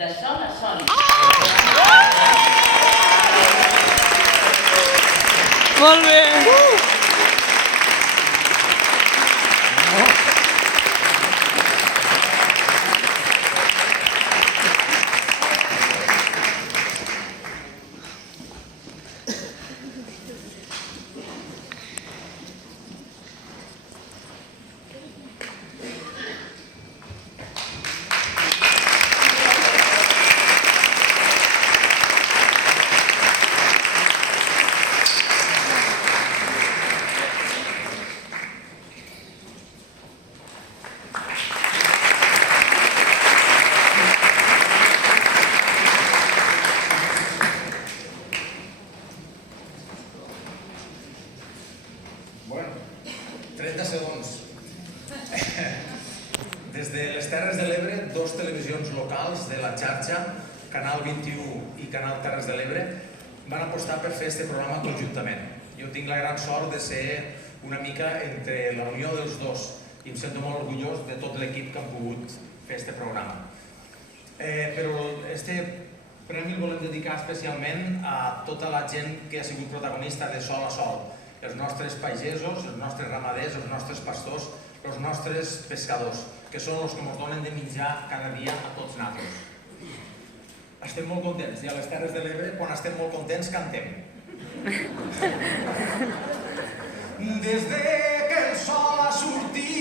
de sol a sol. Molt bé! Bueno, 30 segons. Des de les Terres de l'Ebre, dos televisions locals de la xarxa, Canal 21 i Canal Terres de l'Ebre, van apostar per fer aquest programa conjuntament. Jo tinc la gran sort de ser una mica entre la unió dels dos i em sento molt orgullós de tot l'equip que han pogut fer aquest programa. Però aquest premi el volem dedicar especialment a tota la gent que ha sigut protagonista de Sol a Sol. Els nostres pagesos, els nostres ramaders, els nostres pastors, els nostres pescadors, que són els que ens donen de menjar cada dia a tots nosaltres. Estem molt contents, i a les Terres de l'Ebre, quan estem molt contents, cantem. Des de que el sol ha sortit